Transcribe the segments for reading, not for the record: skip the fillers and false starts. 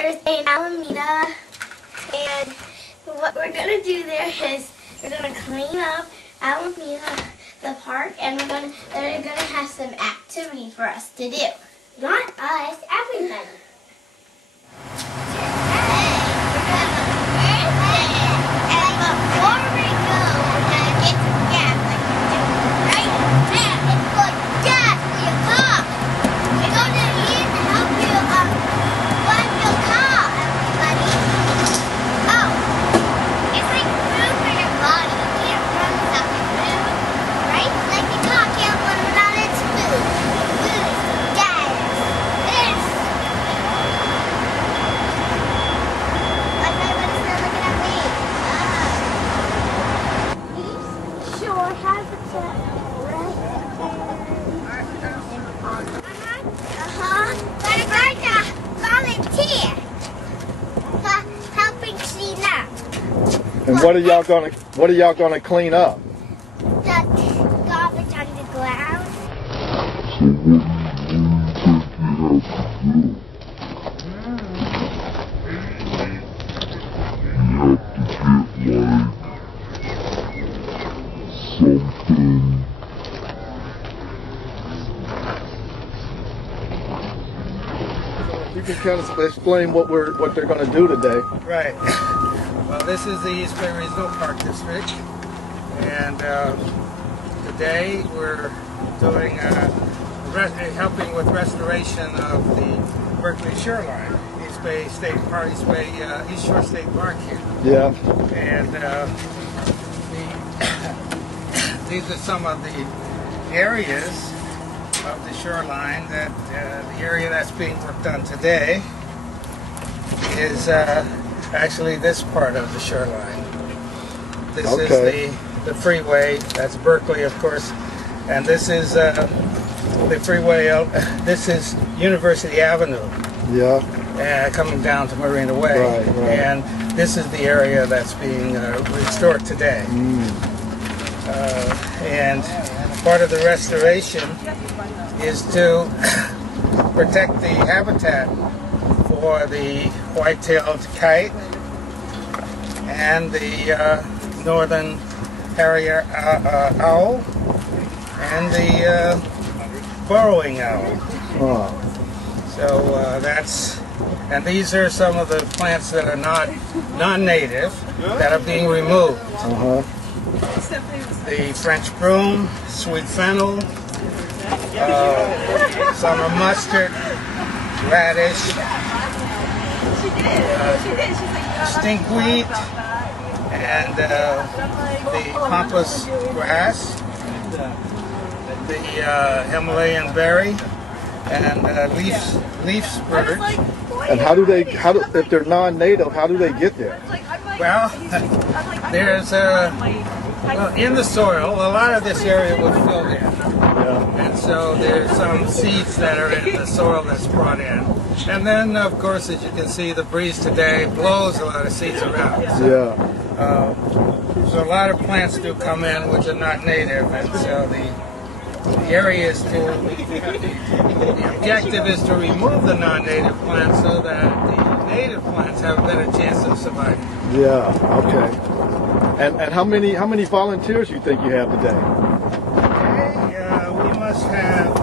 Berkeley and Alameda, and what we're going to do there is we're going to clean up Alameda, the park, and they're going to have some activity for us to do. Not us, everybody. And what are y'all gonna clean up? The garbage on the ground. You can kind of explain what they're going to do today. Right. Well, this is the East Bay Regional Park District, and today we're doing helping with restoration of the Berkeley shoreline, East Bay State Park, East Shore State Park here. Yeah. And these are some of the areas of the shoreline that the area that's being worked on today is actually this part of the shoreline. This is the freeway. That's Berkeley, of course, and this is the freeway. This is University Avenue. Yeah. Coming down to Marina Way, right. And this is the area that's being restored today. And part of the restoration is to protect the habitat for the white-tailed kite and the northern harrier owl and the burrowing owl. Oh. So and these are some of the plants that are non-native that are being removed. The French broom, sweet fennel, summer mustard, radish, stinkweed, and the pampas grass, the Himalayan berry, and leaf spurge. And if they're non-native, how do they get there? Well, there's in the soil, a lot of this area was filled in. Yeah. And so there's some seeds that are in the soil that's brought in. And then, of course, as you can see, the breeze today blows a lot of seeds around. So, so a lot of plants do come in which are not native, and so the area is the objective is to remove the non-native plants so that the native plants have a better chance of surviving. Yeah, okay. And how many volunteers you think you have today? Okay, we must have,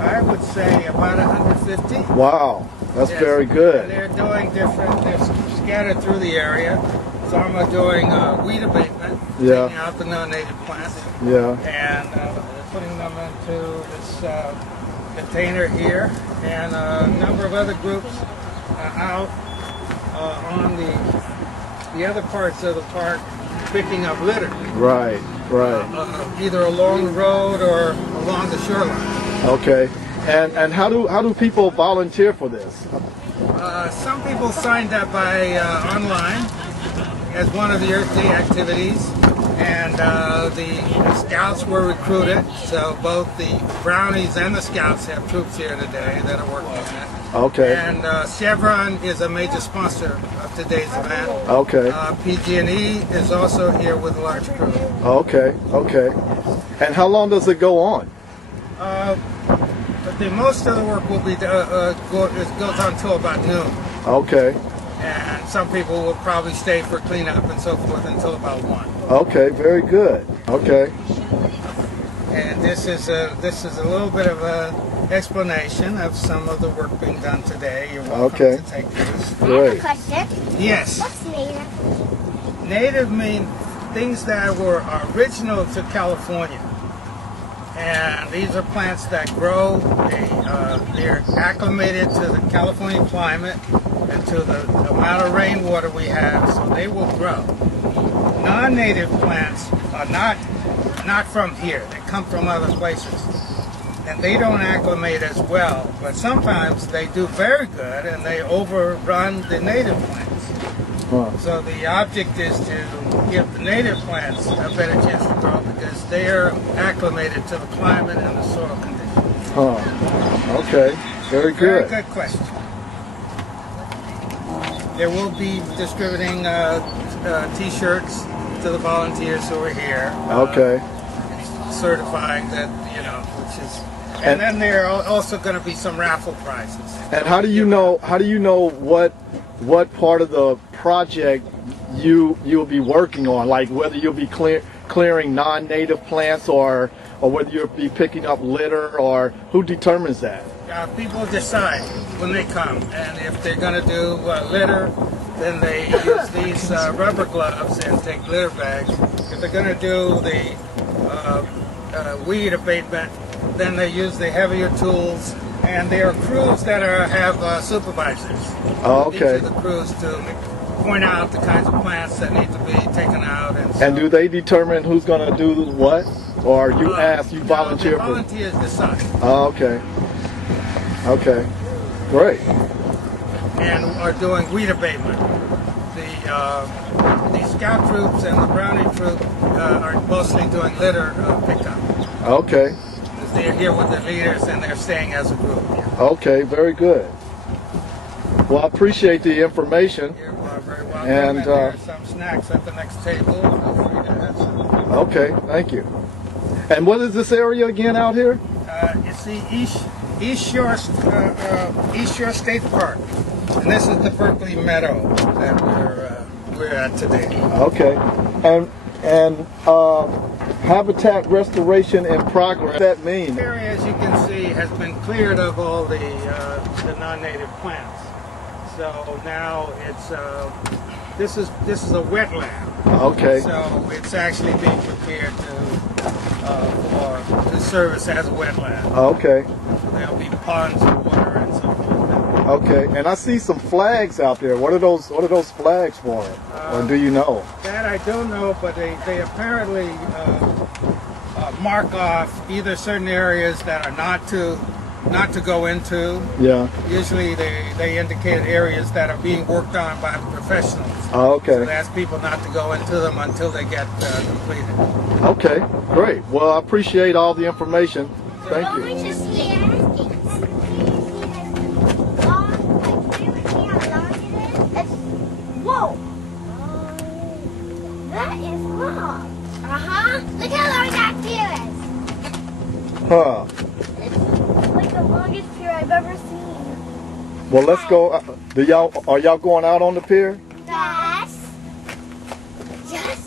I would say, about 150. Wow, that's very good. And they're doing different, they're scattered through the area. Some are doing weed abatement, taking out the non-native plants, and putting them into this container here, and a number of other groups out on the other parts of the park picking up litter. Right. Either along the road or along the shoreline. Okay. And how do people volunteer for this? Some people signed up by online as one of the Earth Day activities, and the scouts were recruited, so both the Brownies and the scouts have troops here today that are working on that. Okay. And Chevron is a major sponsor of today's event. Okay. PG&E is also here with a large crew. Okay. And how long does it go on? most of the work will be goes on till about noon. Okay. And some people will probably stay for cleanup and so forth until about 1. Okay, very good. Okay. And this is a little bit of a explanation of some of the work being done today. You're welcome to take this. Great. I have a question. Yes. What's native? Native mean things that were original to California. And these are plants that grow. They're acclimated to the California climate and to the amount of rainwater we have, so they will grow. Non-native plants are not from here. They come from other places. And they don't acclimate as well, but sometimes they do very good and they overrun the native plants. Huh. So the object is to give the native plants a better chance to grow because they are acclimated to the climate and the soil conditions. Huh. Okay. Very good. Very good question. There will be distributing T-shirts to the volunteers who are here. Okay. Certifying that, which is... And then there are also going to be some raffle prizes. And how do you know what part of the project you'll be working on, like whether you'll be clearing non-native plants or whether you'll be picking up litter, or who determines that? People decide when they come, and if they're going to do litter, then they use these rubber gloves and take litter bags. If they're going to do the weed abatement, then they use the heavier tools, and there are crews that have supervisors. Oh, okay. Each of the crews to point out the kinds of plants that need to be taken out. And do they determine who's going to do what? Or you volunteer? The volunteers decide. Oh, okay. Okay. Great. And are doing weed abatement. The scout troops and the brownie troop are mostly doing litter pickup. Okay. They're here with the leaders and they're staying as a group. Okay, very good. Well, I appreciate the information. You're very welcome. And there are some snacks at the next table. Feel free to have some. Okay, thank you. And what is this area again out here? It's the East Shore State Park, and this is the Berkeley Meadow that we're at today. Okay, and habitat restoration in progress. What does that mean? The area, as you can see, has been cleared of all the non-native plants. So now it's this is a wetland. Okay. So it's actually being prepared to service as a wetland. Okay. There'll be ponds of water and so forth. Okay, and I see some flags out there. What are those flags for? Or do you know? That I don't know, but they apparently mark off either certain areas that are not to go into. Yeah. Usually they indicate areas that are being worked on by the professionals. Oh, okay. So they ask people not to go into them until they get completed. Okay, great. Well, I appreciate all the information. Thank you. Whoa! That is long. Look how long that pier is. Huh. It's like the longest pier I've ever seen. Well, let's go. Are y'all going out on the pier? Yes. Yes.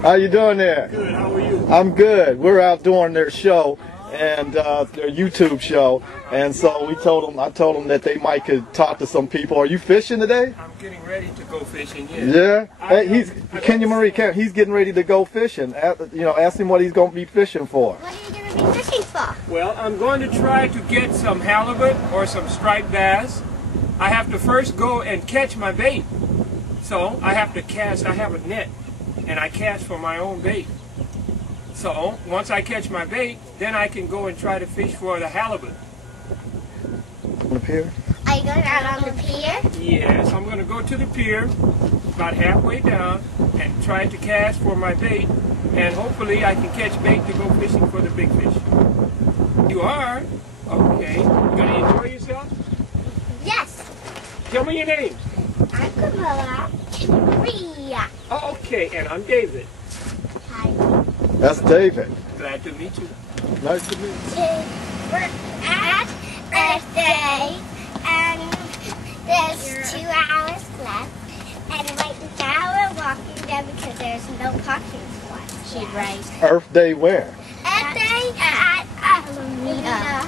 How you doing there? Good. How are you? I'm good. We're out doing their show and their YouTube show, and so I told them that they might could talk to some people. Are you fishing today? I'm getting ready to go fishing. Yeah. Yeah. Hey, Kenyamarie, he's getting ready to go fishing. Ask him what he's going to be fishing for. What are you going to be fishing for? Well, I'm going to try to get some halibut or some striped bass. I have to first go and catch my bait. So I have to cast. I have a net, and I cast for my own bait. So once I catch my bait, then I can go and try to fish for the halibut. On the pier? Are you going out on the pier? Yes, I'm going to go to the pier, about halfway down, and try to cast for my bait, and hopefully I can catch bait to go fishing for the big fish. You are? Okay. You going to enjoy yourself? Yes. Tell me your names. I'm Kamilah. Kenyamarie. Oh, okay, and I'm David. Hi. That's David. Glad to meet you. Nice to meet you. at Earth Day, and there's 2 hours left. And right now we're walking there because there's no parking spot. She's right. Earth Day where? Earth Day at Alameda.